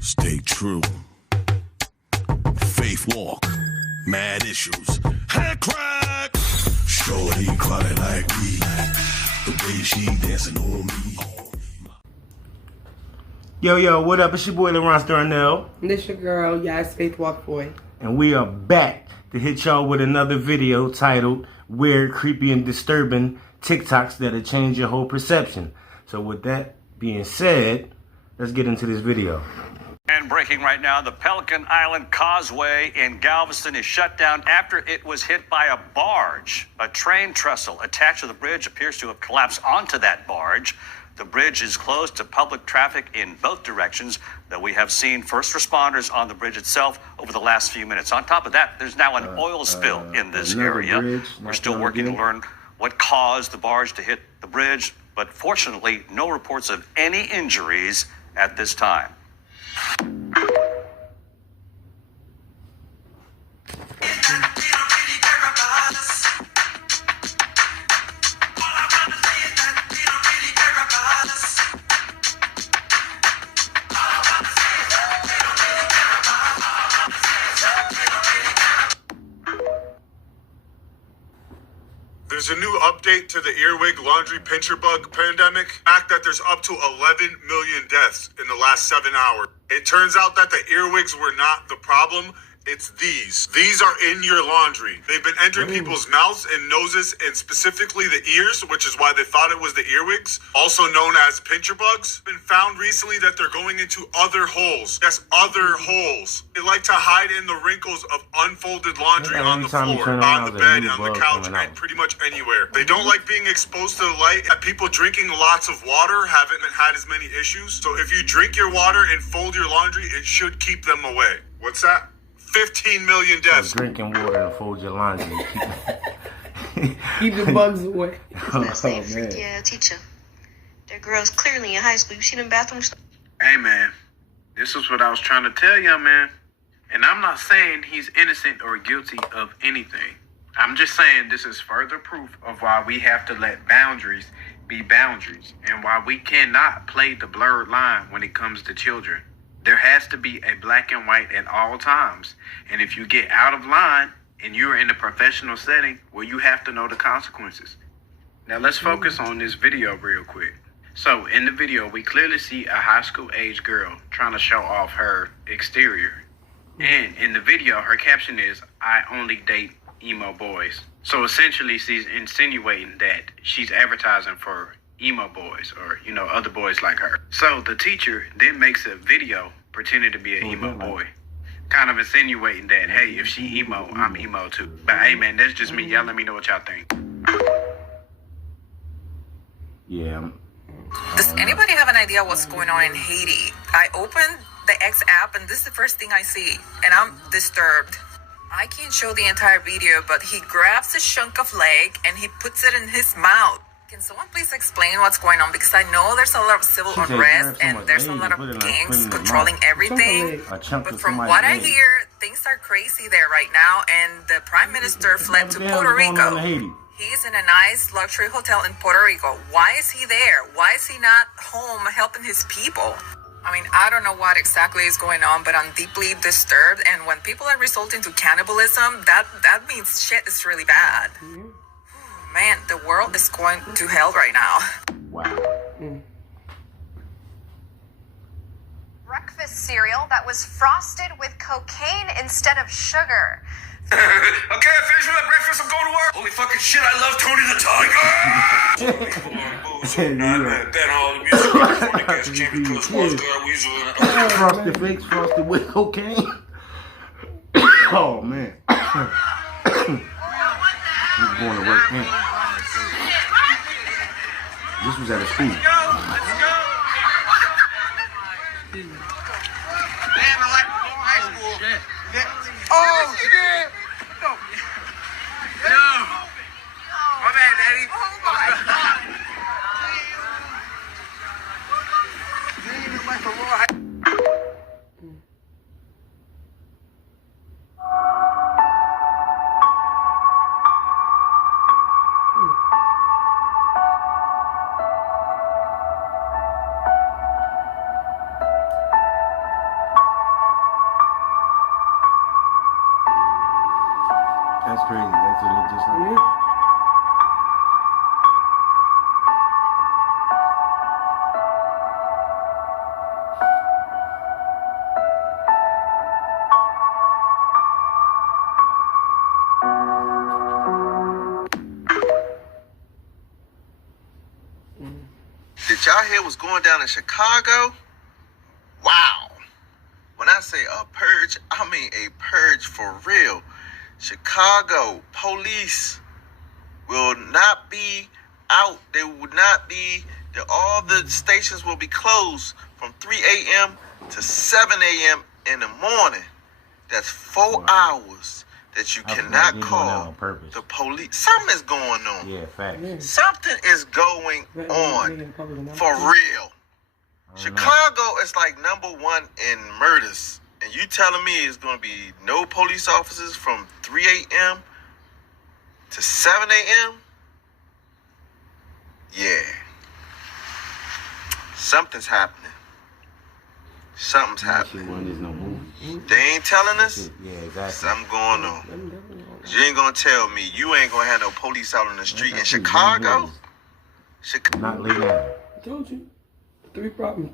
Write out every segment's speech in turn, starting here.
Stay true. Faith walk. Mad issues. Head crack. Shorty crying like me. The way she dancing on me. Yo, what up? It's your boy Lawrence Darnell. And this your girl, Yes Faith Walk Boy. And we are back to hit y'all with another video titled Weird, Creepy, and Disturbing TikToks That'll Change Your Whole Perception. So with that being said, let's get into this video. And breaking right now, the Pelican Island Causeway in Galveston is shut down after it was hit by a barge. A train trestle attached to the bridge appears to have collapsed onto that barge. The bridge is closed to public traffic in both directions, though we have seen first responders on the bridge itself over the last few minutes. On top of that, there's now an oil spill in this area. We're still working to learn what caused the barge to hit the bridge, but fortunately, no reports of any injuries at this time. There's a new update to the earwig laundry pincher bug pandemic. Fact that there's up to 11 million deaths in the last 7 hours. It turns out that the earwigs were not the problem. It's these. These are in your laundry. They've been entering people's mouths and noses, and specifically the ears, which is why they thought it was the earwigs, also known as pincher bugs. Been found recently that they're going into other holes. Yes, other holes. They like to hide in the wrinkles of unfolded laundry on the floor, on the bed, on the couch, and pretty much anywhere. They don't like being exposed to the light. People drinking lots of water haven't had as many issues. So if you drink your water and fold your laundry, it should keep them away. What's that? 15 million deaths. So drinking water and fold your laundry. Keep the bugs away. That's that freaky ass teacher. That girl's clearly in high school. You see them bathrooms? Hey, man. This is what I was trying to tell you, man. And I'm not saying he's innocent or guilty of anything. I'm just saying this is further proof of why we have to let boundaries be boundaries and why we cannot play the blurred line when it comes to children. There has to be a black and white at all times. And if you get out of line and you're in a professional setting, well, you have to know the consequences. Now, let's focus on this video real quick. So in the video, we clearly see a high school age girl trying to show off her exterior. And in the video, her caption is, "I only date emo boys." So essentially, she's insinuating that she's advertising for emo boys or, you know, other boys like her. So the teacher then makes a video pretending to be an emo boy, kind of insinuating that, hey, if she emo, I'm emo too. But hey, man, that's just me. Y'all let me know what y'all think. Yeah. Does anybody have an idea what's going on in Haiti? I opened the X app and this is the first thing I see, and I'm disturbed. I can't show the entire video, but he grabs a chunk of leg and he puts it in his mouth. Can someone please explain what's going on? Because I know there's a lot of civil unrest and there's a lot of gangs controlling everything. But from what I hear, things are crazy there right now, and the Prime Minister fled to Puerto Rico. He's in a nice luxury hotel in Puerto Rico. Why is he there? Why is he not home helping his people? I mean, I don't know what exactly is going on, but I'm deeply disturbed. And when people are resorting to cannibalism, that means shit is really bad. Man, the world is going to hell right now. Wow. Breakfast cereal that was frosted with cocaine instead of sugar. Okay, I finished with my breakfast. I'm going to work. Holy fucking shit, I love Tony the Tiger. Frosted Flakes frosted with cocaine. Oh, man. He's going to work, man. This was at a school. Let's go. Damn, I like high school. Oh, shit. No. My bad, Daddy. Oh, my God. Damn, like a raw. y'all hear what's going down in Chicago? Wow. When I say a purge, I mean a purge for real. Chicago police will not be out. They will not be, all the stations will be closed from 3 a.m. to 7 a.m. in the morning. That's 4 hours that you cannot call the police. Something is going on. Yeah, facts. Something is going on for real. Chicago is like #1 in murders. And you telling me it's going to be no police officers from 3 a.m. to 7 a.m.? Yeah. Something's happening. Something's happening. They ain't telling us? Yeah, exactly. Something going on. You ain't going to tell me you ain't going to have no police out on the street in Chicago? Not lay down. I told you. 3 problem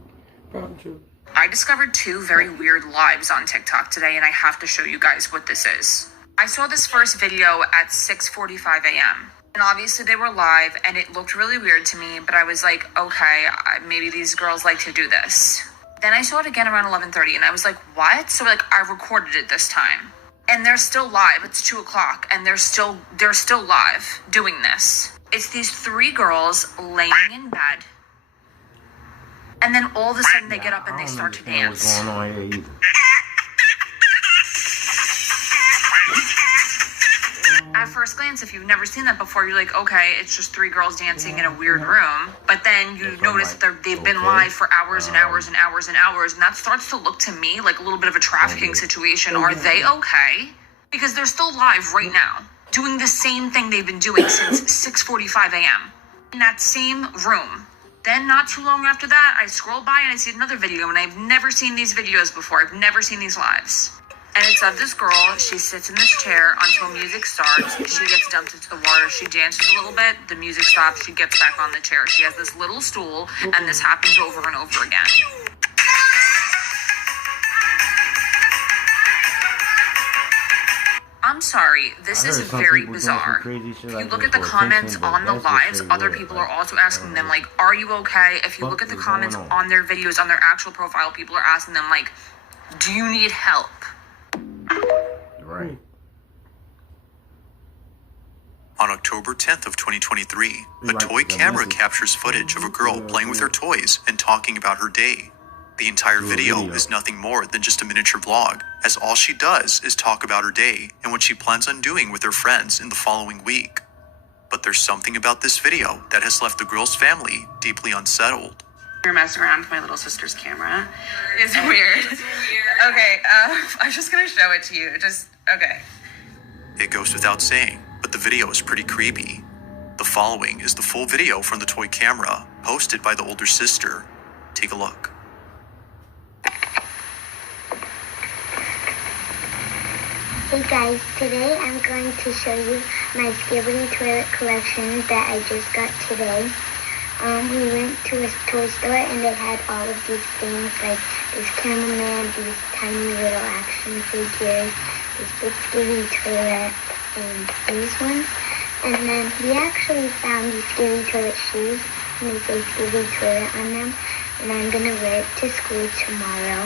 children. I discovered 2 very weird lives on TikTok today, and I have to show you guys what this is. I saw this first video at 6:45 a.m. And obviously they were live, and it looked really weird to me, but I was like, okay, maybe these girls like to do this. Then I saw it again around 11:30, and I was like, what? So like I recorded it this time. And they're still live. It's 2 o'clock, and they're still live doing this. It's these 3 girls laying in bed. And then all of a sudden they get up and they start to dance. What's going on here either. At first glance, if you've never seen that before, you're like, okay, it's just 3 girls dancing in a weird room. But then you notice that they've been live for hours and hours and hours and hours. And that starts to look to me like a little bit of a trafficking situation. Are they okay? Because they're still live right now, doing the same thing they've been doing since 6:45 a.m. in that same room. Then not too long after that, I scroll by and I see another video, and I've never seen these videos before. I've never seen these lives. And it's of this girl. She sits in this chair until music starts. She gets dumped into the water. She dances a little bit. The music stops. She gets back on the chair. She has this little stool, and this happens over and over again. I'm sorry, this is very bizarre. If you look at the comments on the lives, other people are also asking them, like, are you okay? If you look at the comments on their videos, on their actual profile, people are asking them, like, do you need help? Right. On October 10th of 2023, a toy camera captures footage of a girl playing with her toys and talking about her day. The entire video is nothing more than just a miniature vlog, as all she does is talk about her day and what she plans on doing with her friends in the following week. But there's something about this video that has left the girl's family deeply unsettled. You're messing around with my little sister's camera. It's weird. Okay, I'm just gonna show it to you. Okay. It goes without saying, but the video is pretty creepy. The following is the full video from the toy camera, posted by the older sister. Take a look. Hey guys, today I'm going to show you my Skibbity toilet collection that I just got today. We went to a toy store and they had all of these things like this cameraman, these tiny little action figures, this big Skibbity toilet, and these ones. And then we actually found these Skibbity toilet shoes and they say Skibbity toilet on them. And I'm gonna wear it to school tomorrow.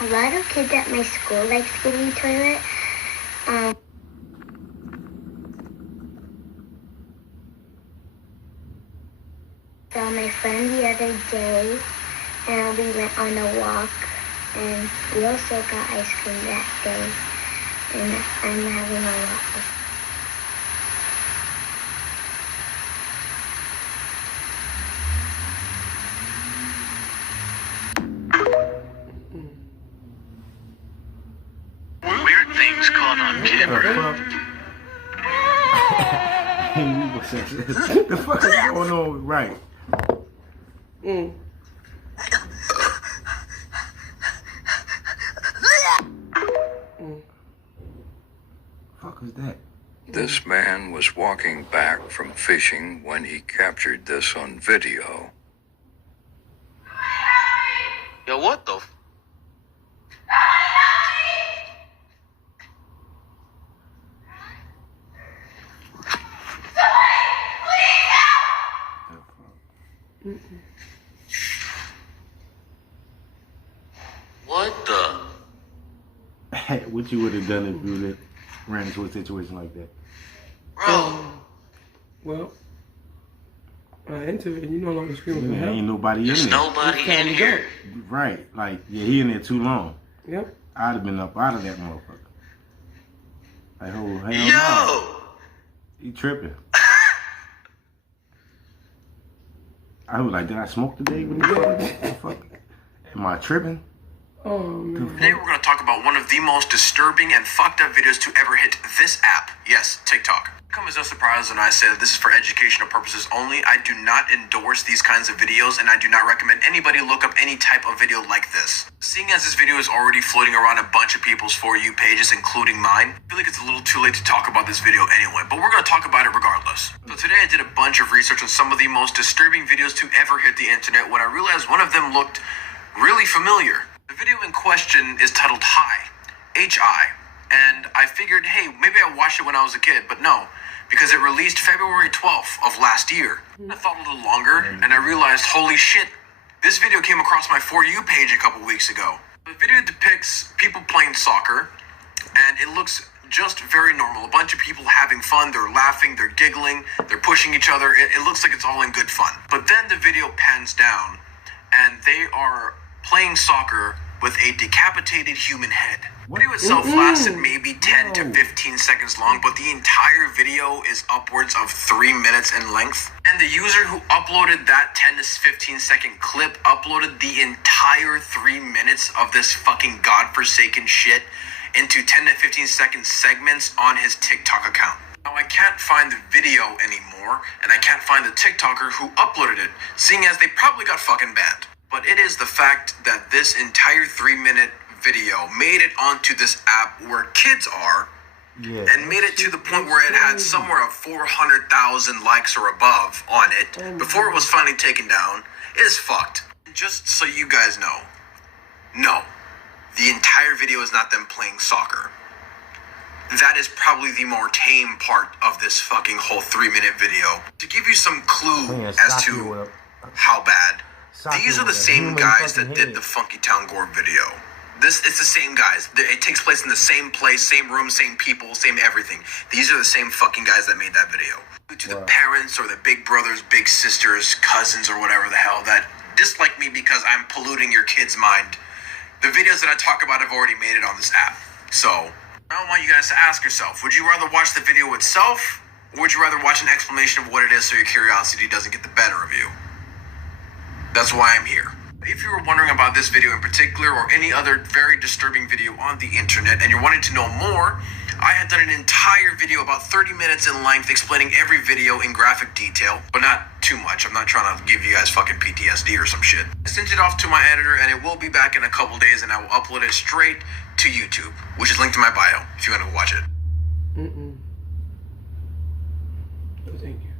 A lot of kids at my school like Skibbity toilet. Saw my friend the other day, and we went on a walk, and we also got ice cream that day, and I'm having a lot of fun. Weird things caught on camera. The fuck is going on? Right. Fuck was that? This man was walking back from fishing when he captured this on video. Yo, what the? What the? What you would have done if you would ran into a situation like that? Bro. Well, I entered and you no longer screaming for help. Ain't nobody in there. There's nobody in here. Right. Like, yeah, he in there too long. Yep. I'd have been up out of that motherfucker. Like, oh, hell Yo! no. He tripping. I was like, did I smoke today? What the fuck? Am I tripping? Oh, man. Today we're going to talk about one of the most disturbing and fucked up videos to ever hit this app. Yes, TikTok. Come as no surprise when I say that this is for educational purposes only. I do not endorse these kinds of videos, and I do not recommend anybody look up any type of video like this. Seeing as this video is already floating around a bunch of people's For You pages, including mine, I feel like it's a little too late to talk about this video anyway, but we're going to talk about it regardless. So today I did a bunch of research on some of the most disturbing videos to ever hit the internet when I realized one of them looked really familiar. The video in question is titled Hi, H-I, and I figured, hey, maybe I watched it when I was a kid, but no, because it released February 12th of last year. I thought a little longer, and I realized, holy shit, this video came across my For You page a couple weeks ago. The video depicts people playing soccer, and it looks just very normal. A bunch of people having fun, they're laughing, they're giggling, they're pushing each other. It looks like it's all in good fun. But then the video pans down, and they are playing soccer with a decapitated human head. The video itself lasted maybe 10 to 15 seconds long, but the entire video is upwards of 3 minutes in length. And the user who uploaded that 10 to 15 second clip uploaded the entire 3 minutes of this fucking godforsaken shit into 10 to 15 second segments on his TikTok account. Now I can't find the video anymore, and I can't find the TikToker who uploaded it, seeing as they probably got fucking banned. But it is the fact that this entire 3 minute video made it onto this app where kids are, and made it to the point where it had somewhere of 400,000 likes or above on it before it was finally taken down. It is fucked. Just so you guys know, no, the entire video is not them playing soccer. That is probably the more tame part of this fucking whole 3 minute video. To give you some clue as to how bad, these are the same guys that did the Funky Town Gore video. It's the same guys. It takes place in the same place, same room, same people, same everything. These are the same fucking guys that made that video. To the parents or the big brothers, big sisters, cousins, or whatever the hell that dislike me because I'm polluting your kid's mind, the videos that I talk about have already made it on this app. So I want you guys to ask yourself, would you rather watch the video itself, or would you rather watch an explanation of what it is so your curiosity doesn't get the better of you? That's why I'm here. If you were wondering about this video in particular or any other very disturbing video on the internet and you're wanting to know more, I had done an entire video about 30 minutes in length explaining every video in graphic detail, but not too much. I'm not trying to give you guys fucking PTSD or some shit. I sent it off to my editor and it will be back in a couple days and I will upload it straight to YouTube, which is linked in my bio if you want to watch it. No, thank you.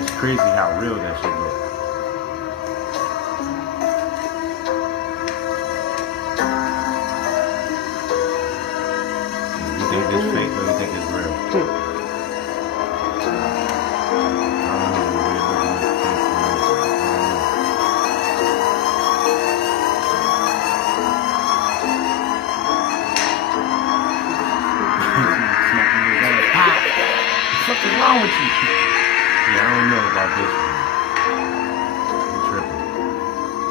It's crazy how real that shit was. You think it's fake or you think it's real? What's wrong with you? Yeah, I don't know about this one. I'm tripping.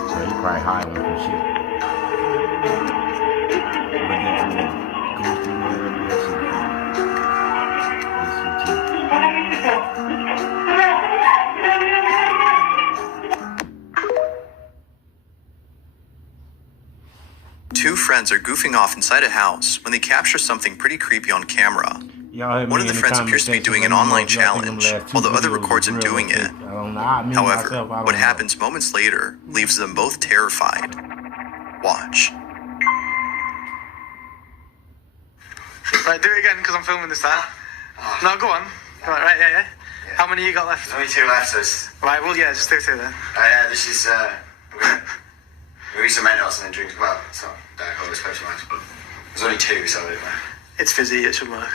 So he probably high on some shit. But then goes through whatever that shit. Two friends are goofing off inside a house when they capture something pretty creepy on camera. One of the friends appears to be doing an online challenge, while the other records him doing it. However, what happens moments later leaves them both terrified. Watch. Right, do it again, because I'm filming this time. No, go on. Right, yeah. How many you got left? There's only two left, so Right, well, yeah, just do two then. This is, we're gonna eat some Mentos and then drink, well, it's not Diet Cola, it's Pepsi Max, but There's only two, so it's fizzy, it should work.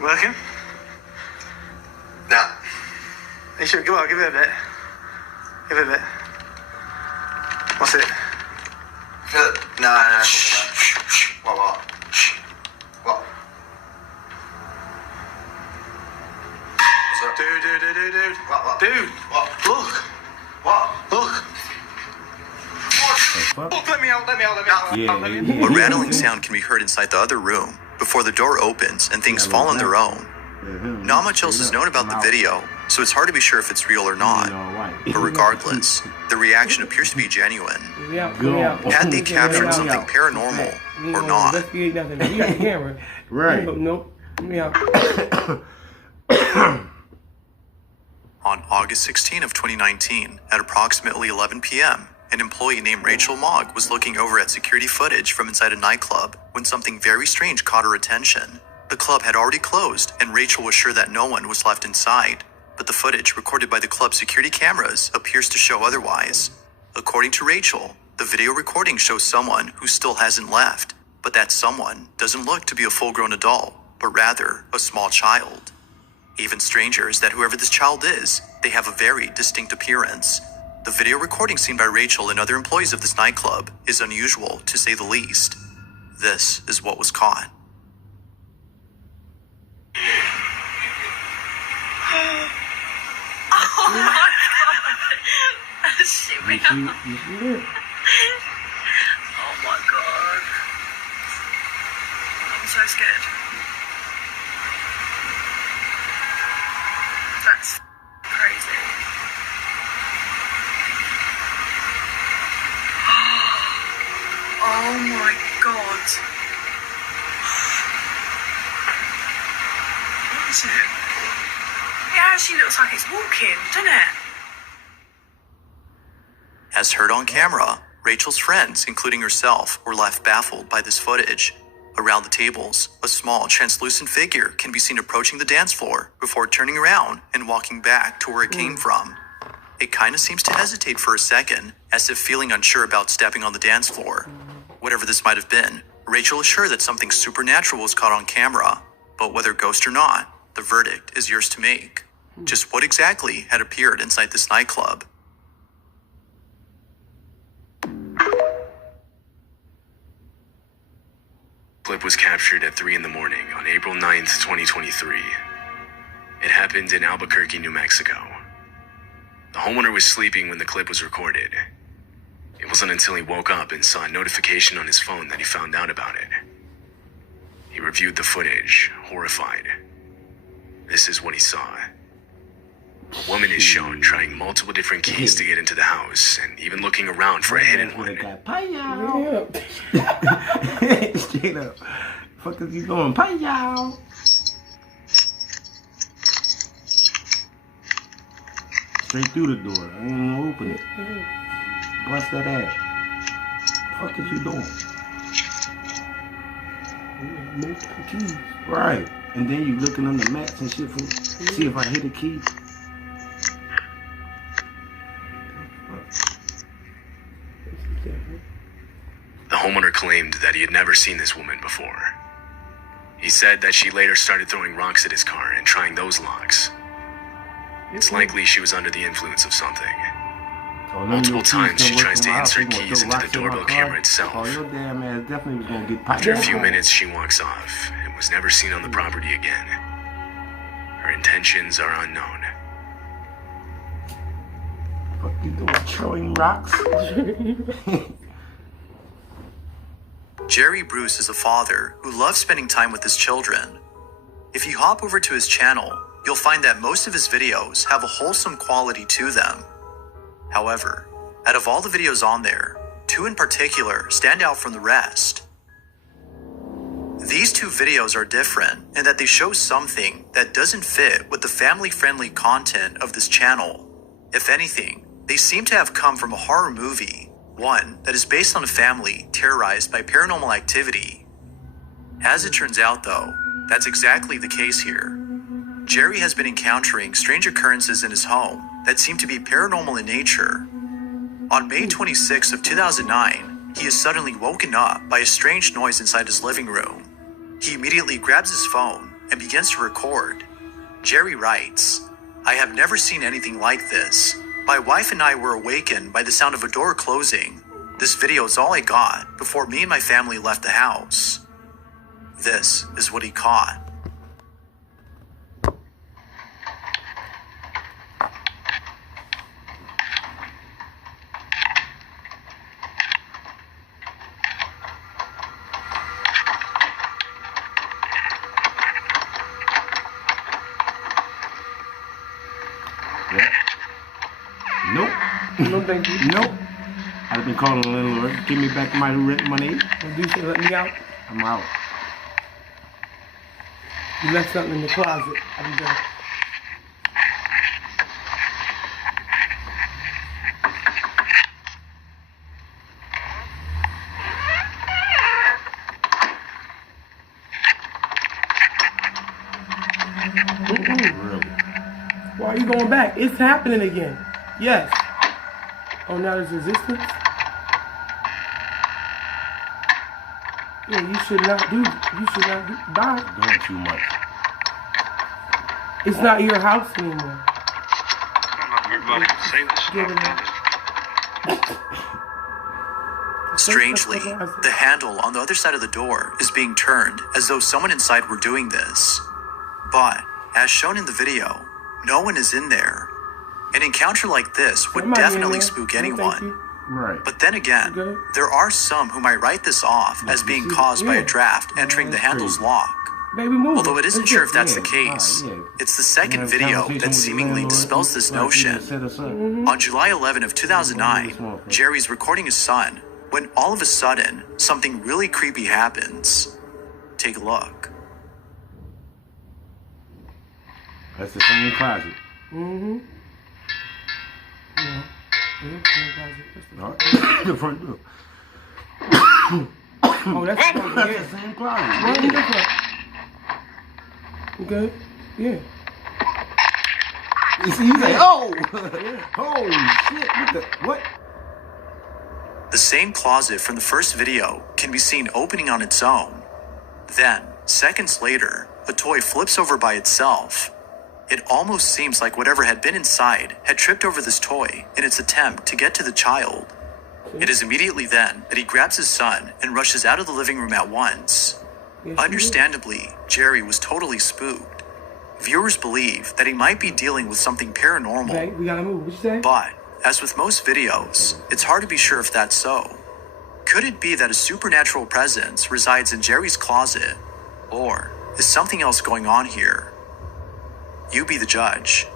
Working? No. You should go on, give it a bit. Give it a bit. What's it? No. What? What? What's up? Dude. What? Dude. What? Look. What? Look. Look, let me out. Yeah. A rattling sound can be heard inside the other room before the door opens and things fall on their own. Not much else is known about the video, so it's hard to be sure if it's real or not. But regardless, the reaction appears to be genuine. Had they captured something paranormal or not? Investigate nothing. You got the camera. Right. Nope. Me out. On August 16 of 2019, at approximately 11 p.m., an employee named Rachel Mogg was looking over at security footage from inside a nightclub when something very strange caught her attention. The club had already closed, and Rachel was sure that no one was left inside. But the footage recorded by the club's security cameras appears to show otherwise. According to Rachel, the video recording shows someone who still hasn't left, but that someone doesn't look to be a full-grown adult, but rather a small child. Even stranger is that whoever this child is, they have a very distinct appearance. The video recording seen by Rachel and other employees of this nightclub is unusual, to say the least. This is what was caught. Oh my god. Shit me out. Oh my god. I'm so scared. That's crazy. Oh my god. What is it? It actually looks like it's walking, doesn't it? As heard on camera, Rachel's friends, including herself, were left baffled by this footage. Around the tables, a small, translucent figure can be seen approaching the dance floor before turning around and walking back to where it came from. It kinda seems to hesitate for a second, as if feeling unsure about stepping on the dance floor. Whatever this might have been, Rachel is sure that something supernatural was caught on camera, but whether ghost or not, the verdict is yours to make. Just what exactly had appeared inside this nightclub? Clip was captured at 3 in the morning on April 9th, 2023. It happened in Albuquerque, New Mexico. The homeowner was sleeping when the clip was recorded. It wasn't until he woke up and saw a notification on his phone that he found out about it. He reviewed the footage, horrified. This is what he saw. A woman is shown trying multiple different keys to get into the house and even looking around for a hidden one. Straight up. Fuck is you going? Pay-yow. Straight through the door. I ain't gonna open it. Bust that ass. Fuck is you doing? Right. And then you looking on the mats and shit for see if I hit a key. The homeowner claimed that he had never seen this woman before. He said that she later started throwing rocks at his car and trying those locks. It's likely she was under the influence of something. Multiple times she tries to insert keys into the doorbell camera itself. Oh, your damn ass definitely was gonna get After a few minutes, she walks off and was never seen on the property again. Her intentions are unknown. What you doing? Throwing rocks? Jerry Bruce is a father who loves spending time with his children. If you hop over to his channel, you'll find that most of his videos have a wholesome quality to them. However, out of all the videos on there, two in particular stand out from the rest. These two videos are different in that they show something that doesn't fit with the family-friendly content of this channel. If anything, they seem to have come from a horror movie, one that is based on a family terrorized by paranormal activity. As it turns out though, that's exactly the case here. Jerry has been encountering strange occurrences in his home that seem to be paranormal in nature. On May 26th of 2009, he is suddenly woken up by a strange noise inside his living room. He immediately grabs his phone and begins to record. Jerry writes, "I have never seen anything like this. My wife and I were awakened by the sound of a door closing. This video is all I got before me and my family left the house." This is what he caught. Nope. No, thank you. Nope. I'd have been calling the landlord. Give me back my rent money. You should let me out. I'm out. You left something in the closet. I'll be back. Really? Why are you going back? It's happening again. Yes. Oh, now there's resistance? Yeah, you should not buy. Doing too much. It's not your house anymore. Everybody can say this stuff. Strangely, the handle on the other side of the door is being turned as though someone inside were doing this. But, as shown in the video, no one is in there. An encounter like this would definitely spook anyone. Right. But then again, there are some who might write this off as being caused by a draft entering the handle's lock. Although it isn't sure if that's the case. It's the second video that seemingly dispels this notion. On July 11 of 2009, Jerry's recording his son when all of a sudden, something really creepy happens. Take a look. That's the same closet. Mm-hmm. Yeah. The front door. Oh, that's the same closet. Why different? Okay. Yeah. You see, he's like, oh! Holy shit, what? The same closet from the first video can be seen opening on its own. Then, seconds later, a toy flips over by itself. It almost seems like whatever had been inside had tripped over this toy in its attempt to get to the child. It is immediately then that he grabs his son and rushes out of the living room at once. Understandably, Jerry was totally spooked. Viewers believe that he might be dealing with something paranormal. Okay, we gotta move. What you say? But, as with most videos, it's hard to be sure if that's so. Could it be that a supernatural presence resides in Jerry's closet? Or is something else going on here? You be the judge.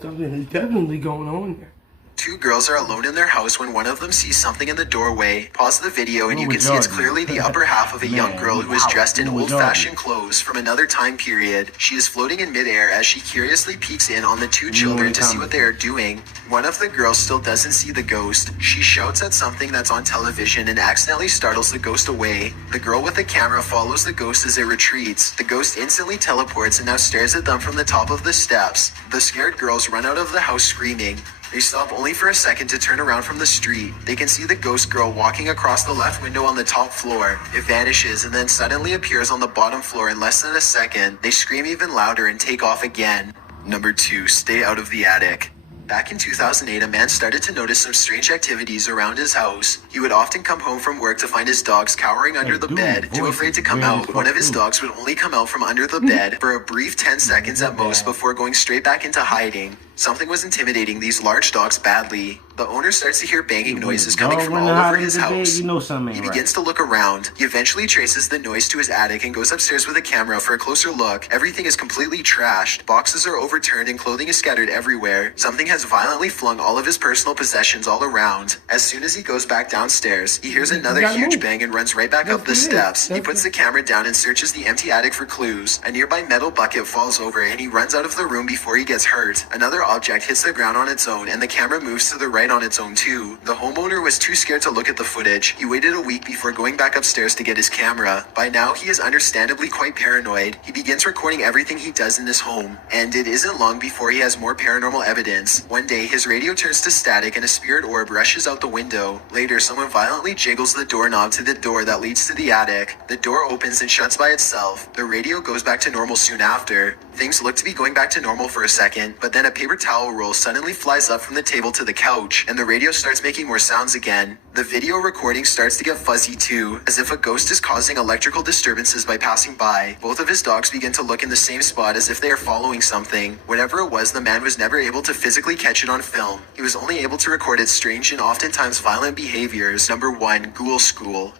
Something is definitely going on here. Two girls are alone in their house when one of them sees something in the doorway. Pause the video and you can see it's clearly the upper half of a young girl who is dressed in old-fashioned clothes from another time period. She is floating in midair as she curiously peeks in on the two children to see what they are doing. One of the girls still doesn't see the ghost. She shouts at something that's on television and accidentally startles the ghost away. The girl with the camera follows the ghost as it retreats. The ghost instantly teleports and now stares at them from the top of the steps. The scared girls run out of the house screaming. They stop only for a second to turn around from the street. They can see the ghost girl walking across the left window on the top floor. It vanishes and then suddenly appears on the bottom floor in less than a second. They scream even louder and take off again. Number 2, stay out of the attic. Back in 2008, a man started to notice some strange activities around his house. He would often come home from work to find his dogs cowering under the bed, too afraid to come out. One of his dogs would only come out from under the bed for a brief 10 seconds at most before going straight back into hiding. Something was intimidating these large dogs badly. The owner starts to hear banging noises coming from all over his house. He begins to look around. He eventually traces the noise to his attic and goes upstairs with a camera for a closer look. Everything is completely trashed. Boxes are overturned and clothing is scattered everywhere. Something has violently flung all of his personal possessions all around. As soon as he goes back downstairs, he hears another huge bang and runs right back up the steps. He puts the camera down and searches the empty attic for clues. A nearby metal bucket falls over and he runs out of the room before he gets hurt. Another circular object hits the ground on its own and the camera moves to the right on its own too. The homeowner was too scared to look at the footage. He waited a week before going back upstairs to get his camera. By now, he is understandably quite paranoid. He begins recording everything he does in his home, and it isn't long before he has more paranormal evidence. One day, his radio turns to static and a spirit orb rushes out the window. Later, someone violently jiggles the doorknob to the door that leads to the attic. The door opens and shuts by itself. The radio goes back to normal soon after. Things look to be going back to normal for a second, but then a paper towel roll suddenly flies up from the table to the couch, and the radio starts making more sounds again. The video recording starts to get fuzzy too, as if a ghost is causing electrical disturbances by passing by. Both of his dogs begin to look in the same spot as if they are following something. Whatever it was, the man was never able to physically catch it on film. He was only able to record its strange and oftentimes violent behaviors. Number 1, Ghoul School.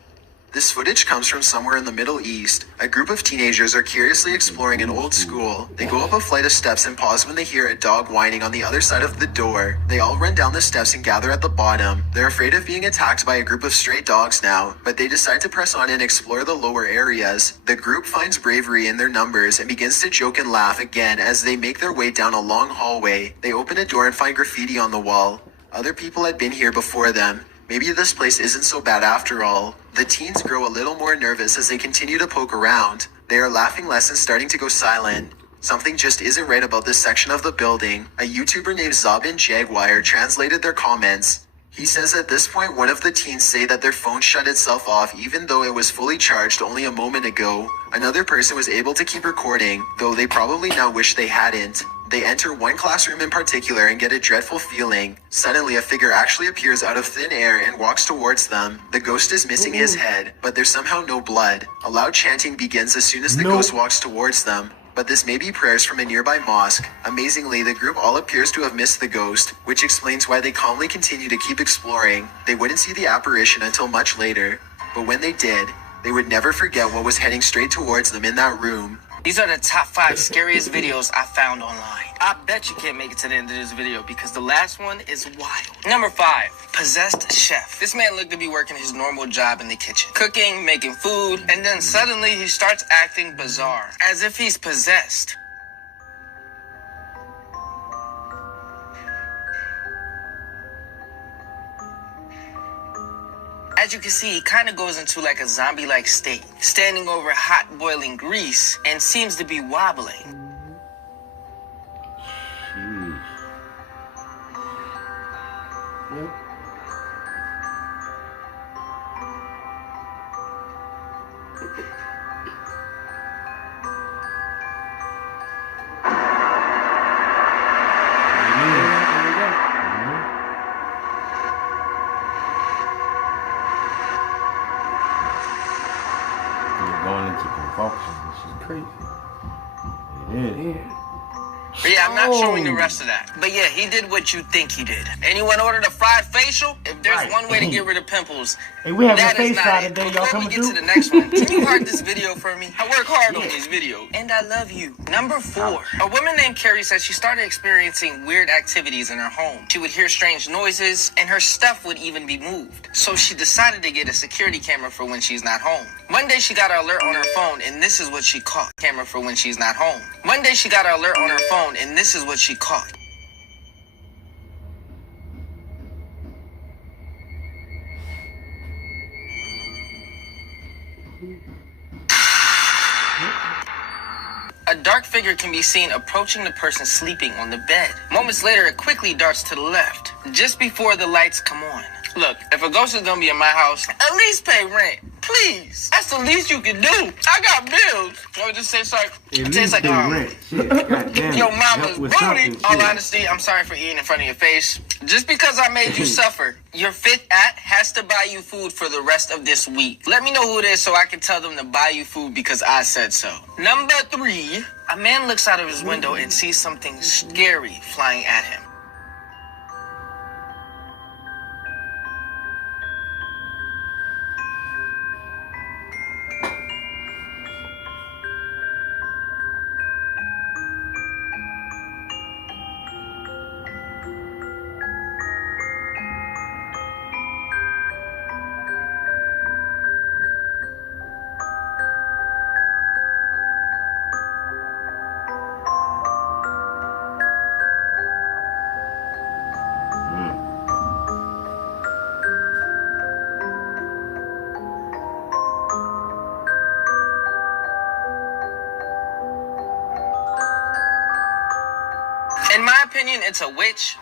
This footage comes from somewhere in the Middle East. A group of teenagers are curiously exploring an old school. They go up a flight of steps and pause when they hear a dog whining on the other side of the door. They all run down the steps and gather at the bottom. They're afraid of being attacked by a group of stray dogs now, but they decide to press on and explore the lower areas. The group finds bravery in their numbers and begins to joke and laugh again as they make their way down a long hallway. They open a door and find graffiti on the wall. Other people had been here before them. Maybe this place isn't so bad after all. The teens grow a little more nervous as they continue to poke around. They are laughing less and starting to go silent. Something just isn't right about this section of the building. A YouTuber named Zabin Jaguar translated their comments. He says at this point one of the teens say that their phone shut itself off even though it was fully charged only a moment ago. Another person was able to keep recording, though they probably now wish they hadn't. They enter one classroom in particular and get a dreadful feeling. Suddenly, a figure actually appears out of thin air and walks towards them. The ghost is missing his head, but there's somehow no blood. A loud chanting begins as soon as the ghost walks towards them. But this may be prayers from a nearby mosque. Amazingly, the group all appears to have missed the ghost, which explains why they calmly continue to keep exploring. They wouldn't see the apparition until much later, but when they did, they would never forget what was heading straight towards them in that room. These are the top 5 scariest videos I found online. I bet you can't make it to the end of this video because the last one is wild. Number 5, Possessed Chef. This man looked to be working his normal job in the kitchen, cooking, making food, and then suddenly he starts acting bizarre, as if he's possessed. As you can see, he kind of goes into like a zombie-like state, standing over hot boiling grease and seems to be wobbling. Going into convulsions, which is crazy. It is. But yeah, I'm not showing the rest of that. But yeah, he did what you think he did. Anyone ordered a fried facial? If there's one way to get rid of pimples, hey, we have that a face is not shot it. today. Y'all Before we coming get through? to the next one, can you heart this video for me? I work hard on these videos. And I love you. Number 4. A woman named Carrie said she started experiencing weird activities in her home. She would hear strange noises, and her stuff would even be moved. So she decided to get a security camera for when she's not home. One day she got an alert on her phone, and this is what she caught. Camera for when she's not home. One day she got an alert on her phone, and this is what she caught. A dark figure can be seen approaching the person sleeping on the bed. Moments later, it quickly darts to the left, just before the lights come on. Look, if a ghost is gonna be in my house, at least pay rent. Please. That's the least you can do. I got bills. It just tastes like, your mama's booty. All honesty, I'm sorry for eating in front of your face. Just because I made you suffer, your fifth act has to buy you food for the rest of this week. Let me know who it is so I can tell them to buy you food because I said so. Number 3, a man looks out of his window and sees something scary flying at him. In my opinion, it's a witch.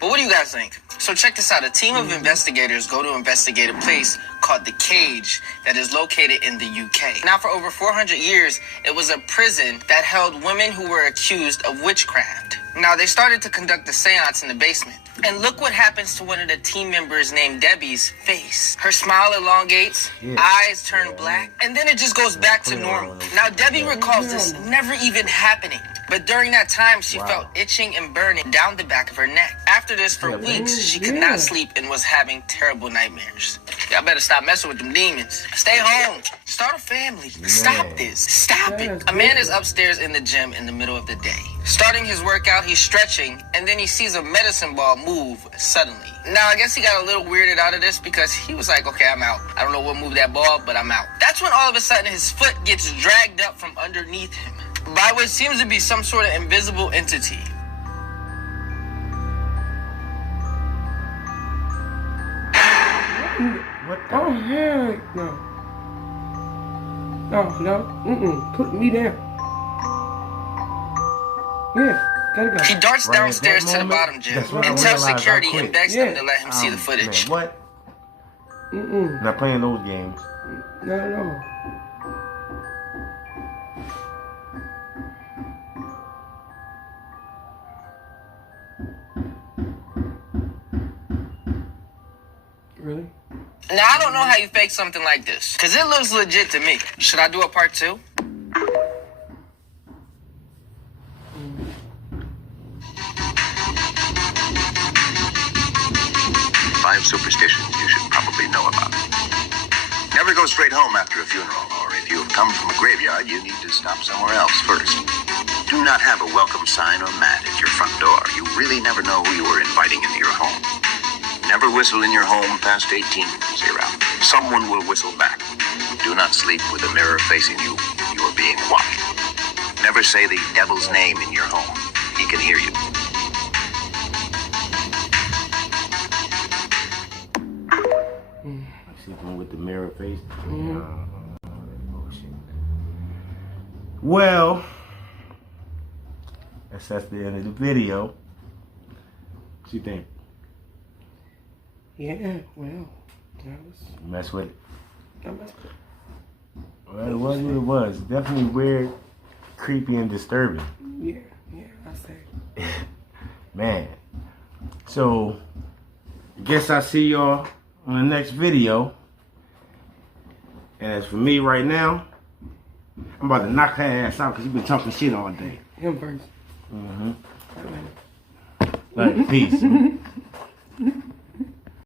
But what do you guys think? So check this out. A team of investigators go to investigate a place called The Cage that is located in the UK. Now, for over 400 years, it was a prison that held women who were accused of witchcraft. Now, they started to conduct a seance in the basement. And look what happens to one of the team members named Debbie's face. Her smile elongates, eyes turn black, and then it just goes back to normal. Now, Debbie recalls this never even happening. But during that time, she felt itching and burning down the back of her neck. After this, for weeks, she could not sleep and was having terrible nightmares. Y'all better stop messing with them demons. Stay home. Start a family. Stop this. Stop it. A man is upstairs in the gym in the middle of the day. Starting his workout, he's stretching, and then he sees a medicine ball move suddenly. Now, I guess he got a little weirded out of this because he was like, okay, I'm out. I don't know what moved that ball, but I'm out. That's when all of a sudden his foot gets dragged up from underneath him by what seems to be some sort of invisible entity. What the? Oh, heck no. No. Put me down. Yeah, gotta go. He darts downstairs to the bottom gym and tells security and begs them to let him see the footage. Man, what? Not playing those games. No. Really? Now, I don't know how you fake something like this, because it looks legit to me. Should I do a part 2? Five superstitions you should probably know about. Never go straight home after a funeral, or if you have come from a graveyard, you need to stop somewhere else first. Do not have a welcome sign or mat at your front door. You really never know who you are inviting into your home. Never whistle in your home past 18, Zero. Someone will whistle back. Do not sleep with a mirror facing you. You are being watched. Never say the devil's name in your home. He can hear you. Sleeping with the mirror face. Well, that's the end of the video. What you think? Yeah, well, mess with it. I messed with it. Well, it was what it was. Definitely weird, creepy, and disturbing. Yeah, I say. Man. So, I guess I see y'all on the next video. And as for me right now, I'm about to knock her ass out because you've been talking shit all day. Him first. Like, peace.